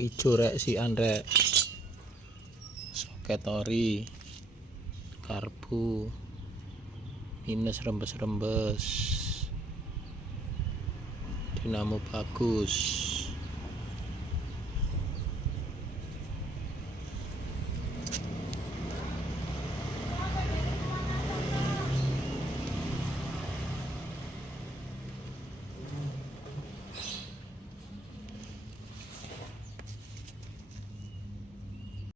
ijo rek si andrek soket ori karbu minus rembes-rembes dinamo bagus.